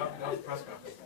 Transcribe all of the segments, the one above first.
Not the press conference.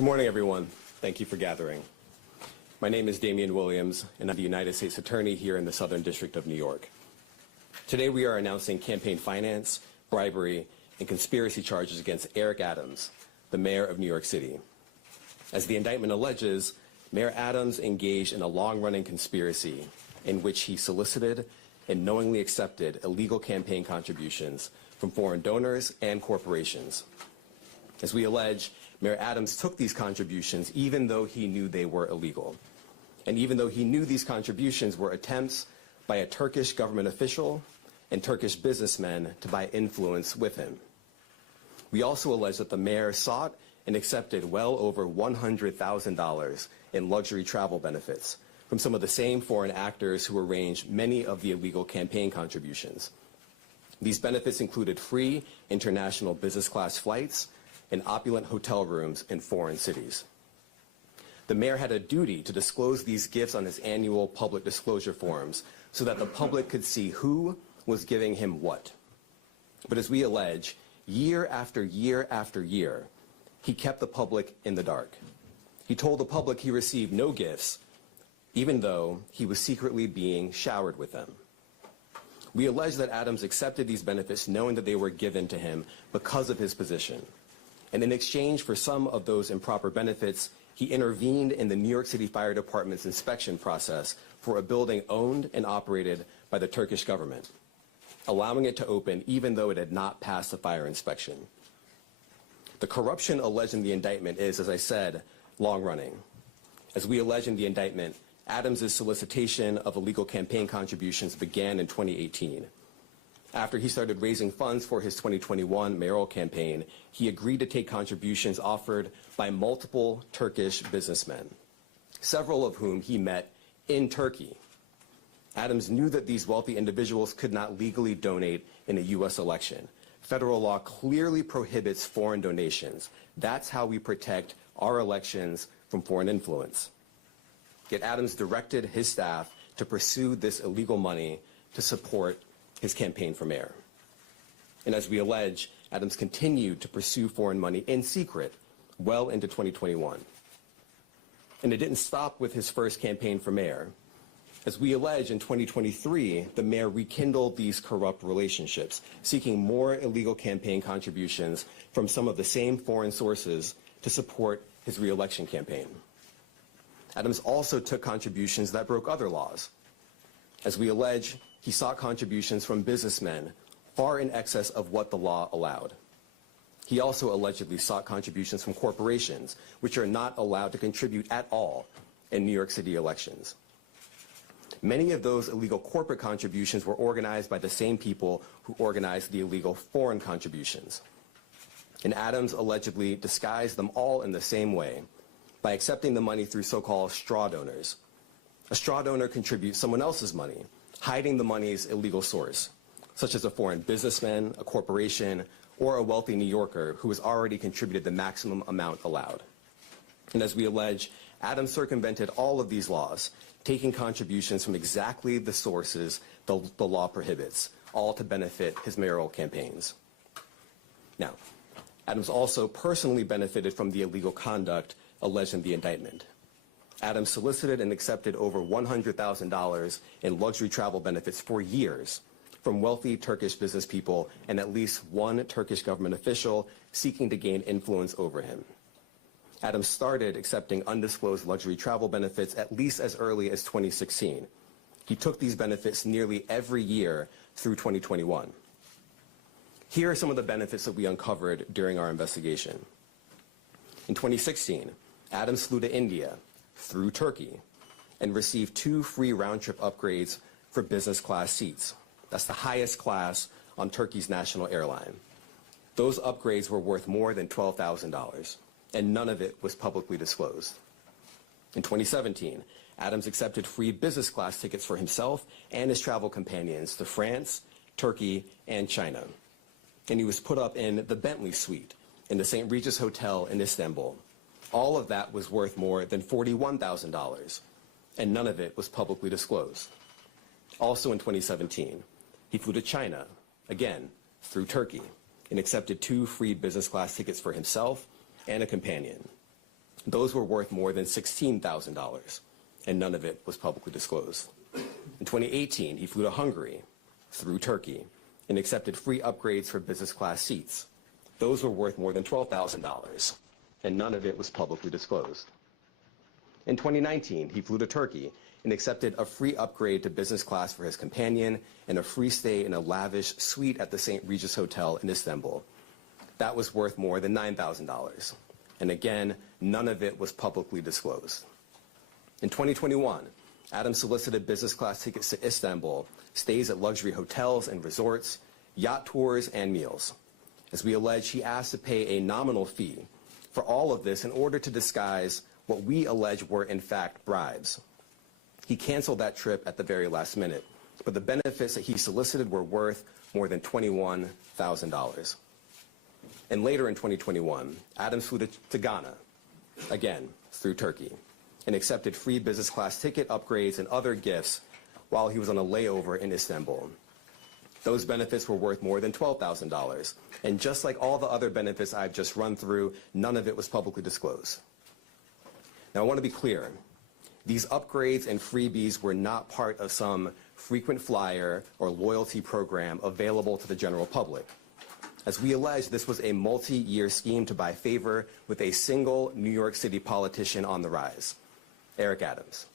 Good morning, everyone. Thank you for gathering. My name is Damian Williams, and I'm the United States Attorney here in the Southern District of New York. Today, we are announcing campaign finance, bribery, and conspiracy charges against Eric Adams, the mayor of New York City. As the indictment alleges, Mayor Adams engaged in a long-running conspiracy in which he solicited and knowingly accepted illegal campaign contributions from foreign donors and corporations. As we allege, Mayor Adams took these contributions even though he knew they were illegal, and even though he knew these contributions were attempts by a Turkish government official and Turkish businessmen to buy influence with him. We also allege that the mayor sought and accepted well over $100,000 in luxury travel benefits from some of the same foreign actors who arranged many of the illegal campaign contributions. These benefits included free international business class flights and opulent hotel rooms in foreign cities. The mayor had a duty to disclose these gifts on his annual public disclosure forms so that the public could see who was giving him what. But as we allege, year after year after year, he kept the public in the dark. He told the public he received no gifts, even though he was secretly being showered with them. We allege that Adams accepted these benefits knowing that they were given to him because of his position. And in exchange for some of those improper benefits, he intervened in the New York City Fire Department's inspection process for a building owned and operated by the Turkish government, allowing it to open even though it had not passed the fire inspection. The corruption alleged in the indictment is, as I said, long-running. As we allege in the indictment, Adams' solicitation of illegal campaign contributions began in 2018. After he started raising funds for his 2021 mayoral campaign, he agreed to take contributions offered by multiple Turkish businessmen, several of whom he met in Turkey. Adams knew that these wealthy individuals could not legally donate in a U.S. election. Federal law clearly prohibits foreign donations. That's how we protect our elections from foreign influence. Yet Adams directed his staff to pursue this illegal money to support his campaign for mayor. And as we allege, Adams continued to pursue foreign money in secret well into 2021. And it didn't stop with his first campaign for mayor. As we allege, in 2023, the mayor rekindled these corrupt relationships, seeking more illegal campaign contributions from some of the same foreign sources to support his re-election campaign. Adams also took contributions that broke other laws. As we allege, he sought contributions from businessmen far in excess of what the law allowed. He also allegedly sought contributions from corporations, which are not allowed to contribute at all in New York City elections. Many of those illegal corporate contributions were organized by the same people who organized the illegal foreign contributions. And Adams allegedly disguised them all in the same way by accepting the money through so-called straw donors. A straw donor contributes someone else's money, hiding the money's illegal source, such as a foreign businessman, a corporation, or a wealthy New Yorker who has already contributed the maximum amount allowed. And as we allege, Adams circumvented all of these laws, taking contributions from exactly the sources the law prohibits, all to benefit his mayoral campaigns. Now, Adams also personally benefited from the illegal conduct alleged in the indictment. Adams solicited and accepted over $100,000 in luxury travel benefits for years from wealthy Turkish business people and at least one Turkish government official seeking to gain influence over him. Adams started accepting undisclosed luxury travel benefits at least as early as 2016. He took these benefits nearly every year through 2021. Here are some of the benefits that we uncovered during our investigation. In 2016, Adams flew to India through Turkey and received 2 free round-trip upgrades for business class seats. That's the highest class on Turkey's national airline. Those upgrades were worth more than $12,000, and none of it was publicly disclosed. In 2017, Adams accepted free business class tickets for himself and his travel companions to France, Turkey, and China. And he was put up in the Bentley suite in the St. Regis Hotel in Istanbul. All of that was worth more than $41,000, and none of it was publicly disclosed. Also in 2017, he flew to China, again, through Turkey, and accepted 2 free business class tickets for himself and a companion. Those were worth more than $16,000, and none of it was publicly disclosed. In 2018, he flew to Hungary through Turkey and accepted free upgrades for business class seats. Those were worth more than $12,000, and none of it was publicly disclosed. In 2019, he flew to Turkey and accepted a free upgrade to business class for his companion and a free stay in a lavish suite at the St. Regis Hotel in Istanbul. That was worth more than $9,000. And again, none of it was publicly disclosed. In 2021, Adams solicited business class tickets to Istanbul, stays at luxury hotels and resorts, yacht tours, and meals. As we allege, he asked to pay a nominal fee for all of this in order to disguise what we allege were in fact bribes. He canceled that trip at the very last minute, but the benefits that he solicited were worth more than $21,000. And later in 2021, Adams flew to Ghana, again, through Turkey, and accepted free business class ticket upgrades and other gifts while he was on a layover in Istanbul. Those benefits were worth more than $12,000. And just like all the other benefits I've just run through, none of it was publicly disclosed. Now, I want to be clear. These upgrades and freebies were not part of some frequent flyer or loyalty program available to the general public. As we allege, this was a multi-year scheme to buy favor with a single New York City politician on the rise, Eric Adams.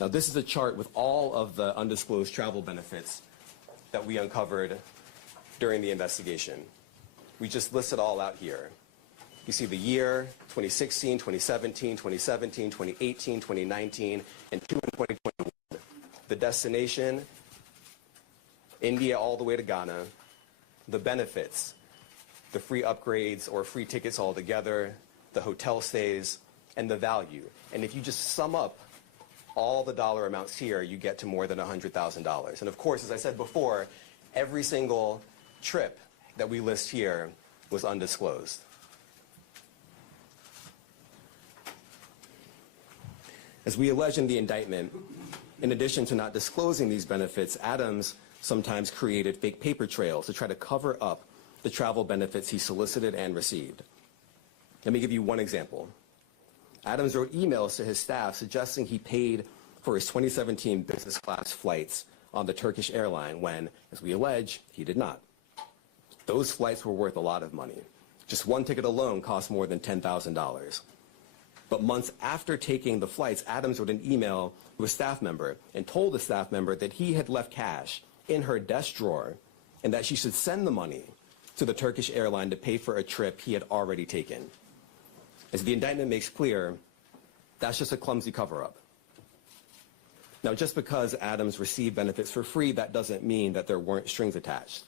Now, this is a chart with all of the undisclosed travel benefits that we uncovered during the investigation. We just list it all out here. You see the year, 2016, 2017, 2017, 2018, 2019, and 2 in 2021. The destination, India all the way to Ghana. The benefits, the free upgrades or free tickets altogether, the hotel stays, and the value. And if you just sum up all the dollar amounts here, you get to more than $100,000. And of course, as I said before, every single trip that we list here was undisclosed. As we allege in the indictment, in addition to not disclosing these benefits, Adams sometimes created fake paper trails to try to cover up the travel benefits he solicited and received. Let me give you one example. Adams wrote emails to his staff suggesting he paid for his 2017 business class flights on the Turkish airline when, as we allege, he did not. Those flights were worth a lot of money. Just one ticket alone cost more than $10,000. But months after taking the flights, Adams wrote an email to a staff member and told the staff member that he had left cash in her desk drawer and that she should send the money to the Turkish airline to pay for a trip he had already taken. As the indictment makes clear, that's just a clumsy cover-up. Now, just because Adams received benefits for free, that doesn't mean that there weren't strings attached.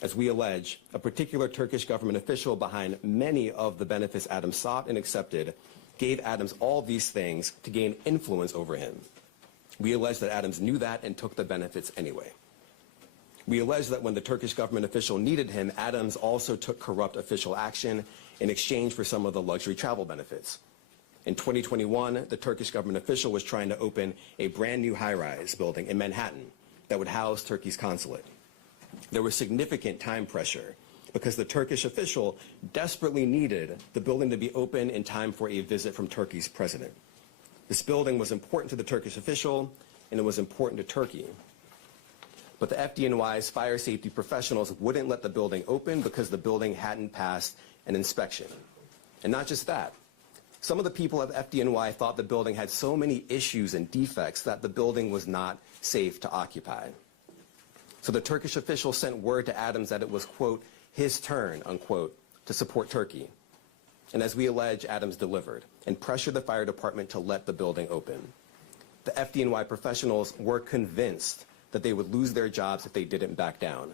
As we allege, a particular Turkish government official behind many of the benefits Adams sought and accepted gave Adams all these things to gain influence over him. We allege that Adams knew that and took the benefits anyway. We allege that when the Turkish government official needed him, Adams also took corrupt official action in exchange for some of the luxury travel benefits. In 2021, the Turkish government official was trying to open a brand new high-rise building in Manhattan that would house Turkey's consulate. There was significant time pressure because the Turkish official desperately needed the building to be open in time for a visit from Turkey's president. This building was important to the Turkish official, and it was important to Turkey. But the FDNY's fire safety professionals wouldn't let the building open because the building hadn't passed an inspection. And not just that. Some of the people at FDNY thought the building had so many issues and defects that the building was not safe to occupy. So the Turkish official sent word to Adams that it was, quote, his turn, unquote, to support Turkey. And as we allege, Adams delivered and pressured the fire department to let the building open. The FDNY professionals were convinced that they would lose their jobs if they didn't back down.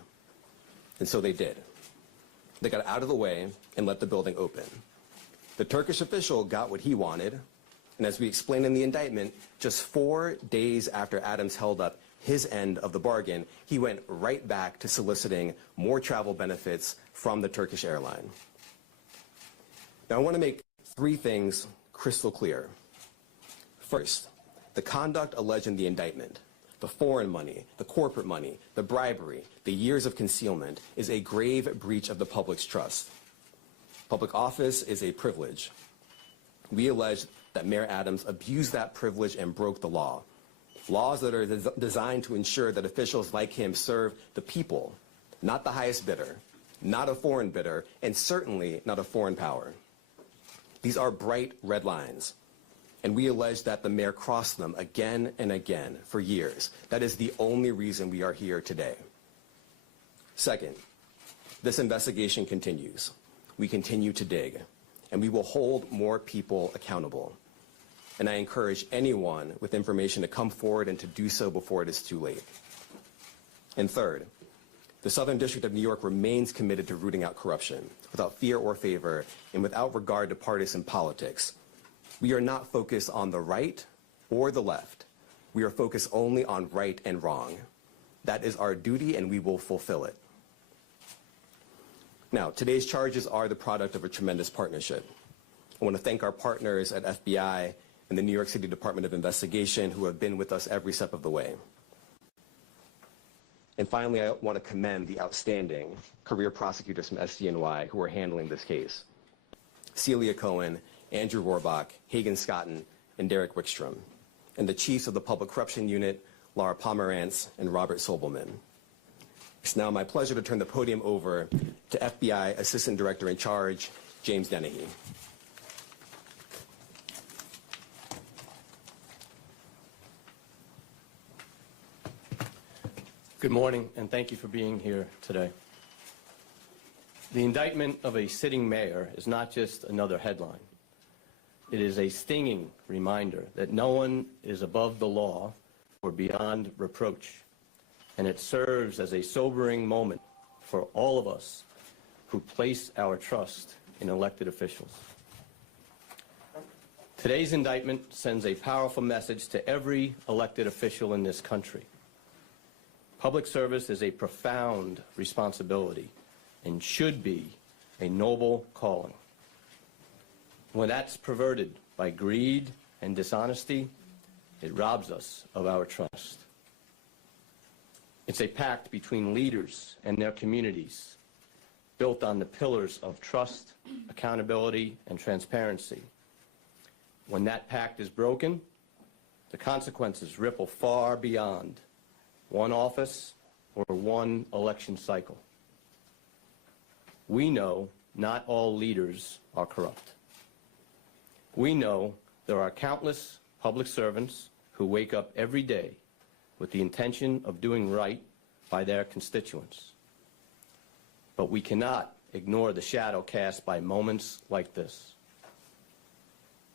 And so they did. They got out of the way and let the building open. The Turkish official got what he wanted, and as we explained in the indictment, just 4 days after Adams held up his end of the bargain, he went right back to soliciting more travel benefits from the Turkish airline. Now, I want to make 3 things crystal clear. First, the conduct alleged in the indictment, the foreign money, the corporate money, the bribery, the years of concealment, is a grave breach of the public's trust. Public office is a privilege. We allege that Mayor Adams abused that privilege and broke the law. Laws that are designed to ensure that officials like him serve the people, not the highest bidder, not a foreign bidder, and certainly not a foreign power. These are bright red lines, and we allege that the mayor crossed them again and again for years. That is the only reason we are here today. Second, this investigation continues. We continue to dig, and we will hold more people accountable. And I encourage anyone with information to come forward and to do so before it is too late. And third, the Southern District of New York remains committed to rooting out corruption without fear or favor and without regard to partisan politics. We are not focused on the right or the left. We are focused only on right and wrong. That is our duty, and we will fulfill it. Now, today's charges are the product of a tremendous partnership. I want to thank our partners at FBI and the New York City Department of Investigation who have been with us every step of the way. And finally, I want to commend the outstanding career prosecutors from SDNY who are handling this case. Celia Cohen, Andrew Rohrbach, Hagen Scotton, and Derek Wickstrom, and the chiefs of the Public Corruption Unit, Laura Pomerantz and Robert Sobelman. It's now my pleasure to turn the podium over to FBI Assistant Director in Charge, James Dennehy. Good morning, and thank you for being here today. The indictment of a sitting mayor is not just another headline. It is a stinging reminder that no one is above the law or beyond reproach. And it serves as a sobering moment for all of us who place our trust in elected officials. Today's indictment sends a powerful message to every elected official in this country. Public service is a profound responsibility and should be a noble calling. When that's perverted by greed and dishonesty, it robs us of our trust. It's a pact between leaders and their communities, built on the pillars of trust, accountability, and transparency. When that pact is broken, the consequences ripple far beyond one office or one election cycle. We know not all leaders are corrupt. We know there are countless public servants who wake up every day with the intention of doing right by their constituents. But we cannot ignore the shadow cast by moments like this.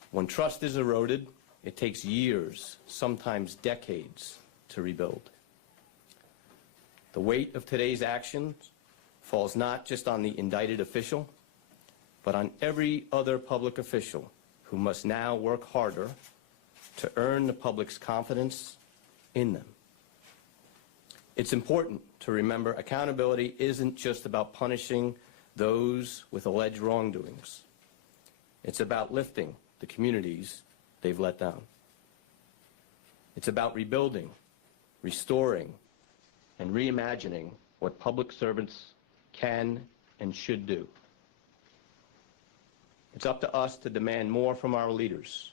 When trust is eroded, it takes years, sometimes decades, to rebuild. The weight of today's actions falls not just on the indicted official, but on every other public official who must now work harder to earn the public's confidence in them. It's important to remember accountability isn't just about punishing those with alleged wrongdoings. It's about lifting the communities they've let down. It's about rebuilding, restoring, and reimagining what public servants can and should do. It's up to us to demand more from our leaders,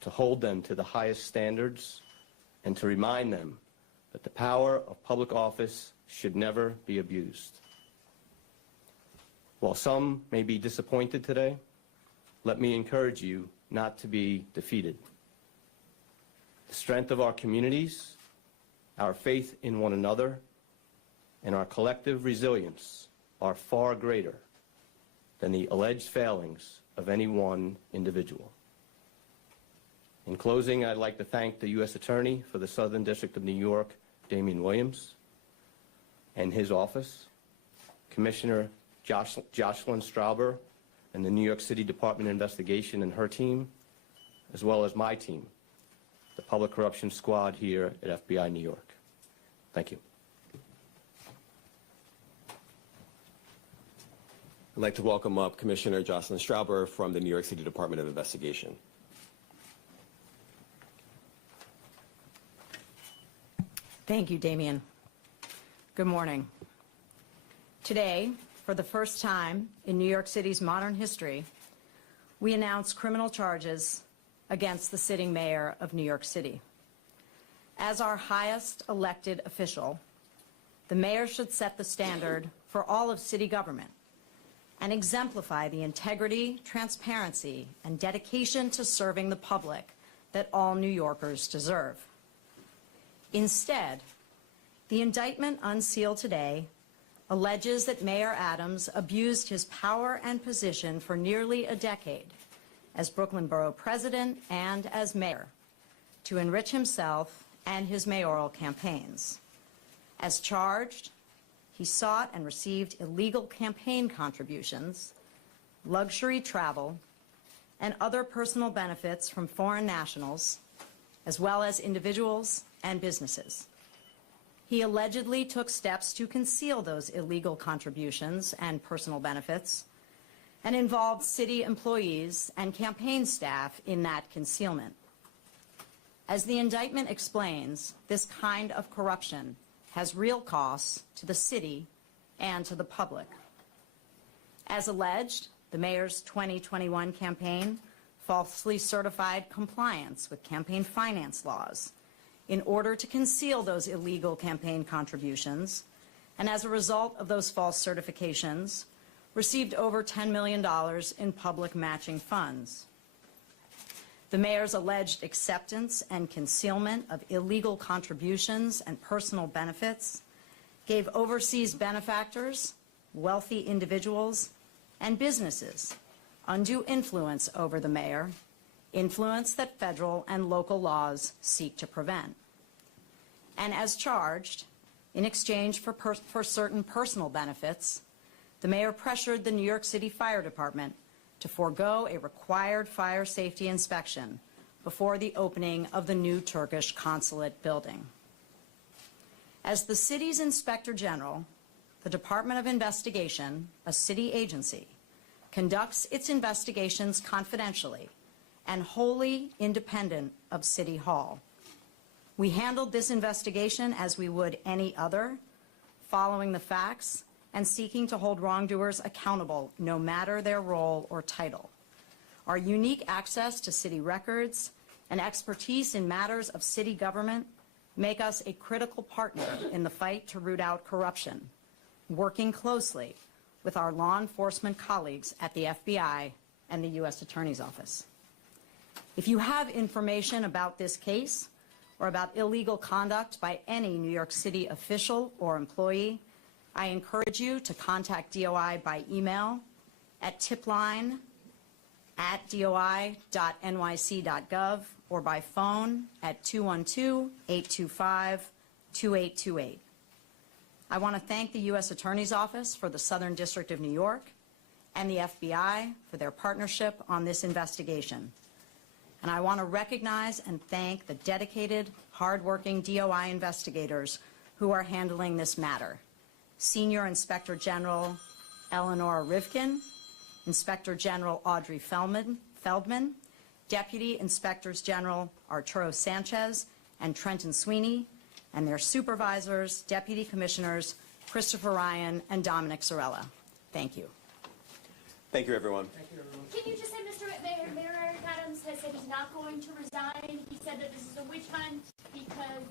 to hold them to the highest standards, and to remind them that the power of public office should never be abused. While some may be disappointed today, let me encourage you not to be defeated. The strength of our communities, our faith in one another, and our collective resilience are far greater than the alleged failings of any one individual. In closing, I'd like to thank the U.S. Attorney for the Southern District of New York, Damian Williams, and his office, Commissioner Jocelyn Strauber and the New York City Department of Investigation and her team, as well as my team, the Public Corruption Squad here at FBI New York. Thank you. I'd like to welcome up Commissioner Jocelyn Strauber from the New York City Department of Investigation. Thank you, Damian. Good morning. Today, for the first time in New York City's modern history, we announce criminal charges against the sitting mayor of New York City. As our highest elected official, the mayor should set the standard for all of city government and exemplify the integrity, transparency, and dedication to serving the public that all New Yorkers deserve. Instead, the indictment unsealed today alleges that Mayor Adams abused his power and position for nearly a decade as Brooklyn Borough President and as mayor to enrich himself and his mayoral campaigns. As charged, he sought and received illegal campaign contributions, luxury travel, and other personal benefits from foreign nationals, as well as individuals and businesses. He allegedly took steps to conceal those illegal contributions and personal benefits and involved city employees and campaign staff in that concealment. As the indictment explains, this kind of corruption has real costs to the city and to the public. As alleged, the mayor's 2021 campaign falsely certified compliance with campaign finance laws in order to conceal those illegal campaign contributions, and as a result of those false certifications, received over $10 million in public matching funds. The mayor's alleged acceptance and concealment of illegal contributions and personal benefits gave overseas benefactors, wealthy individuals, and businesses undue influence over the mayor, influence that federal and local laws seek to prevent. And as charged, in exchange for certain personal benefits, the mayor pressured the New York City Fire Department to forego a required fire safety inspection before the opening of the new Turkish consulate building. As the city's Inspector General, the Department of Investigation, a city agency, conducts its investigations confidentially and wholly independent of City Hall. We handled this investigation as we would any other, following the facts and seeking to hold wrongdoers accountable no matter their role or title. Our unique access to city records and expertise in matters of city government make us a critical partner in the fight to root out corruption, working closely with our law enforcement colleagues at the FBI and the U.S. Attorney's Office. If you have information about this case or about illegal conduct by any New York City official or employee, I encourage you to contact DOI by email at tipline@doi.nyc.gov or by phone at 212-825-2828. I want to thank the U.S. Attorney's Office for the Southern District of New York and the FBI for their partnership on this investigation. And I want to recognize and thank the dedicated, hardworking DOI investigators who are handling this matter. Senior Inspector General Eleanor Rivkin, Inspector General Audrey Feldman, Deputy Inspectors General Arturo Sanchez and Trenton Sweeney, and their supervisors, deputy commissioners, Christopher Ryan and Dominic Sorella. Thank you. Thank you, everyone. Can you just say, Mr. Mayor Eric Adams has said he's not going to resign. He said that this is a witch hunt because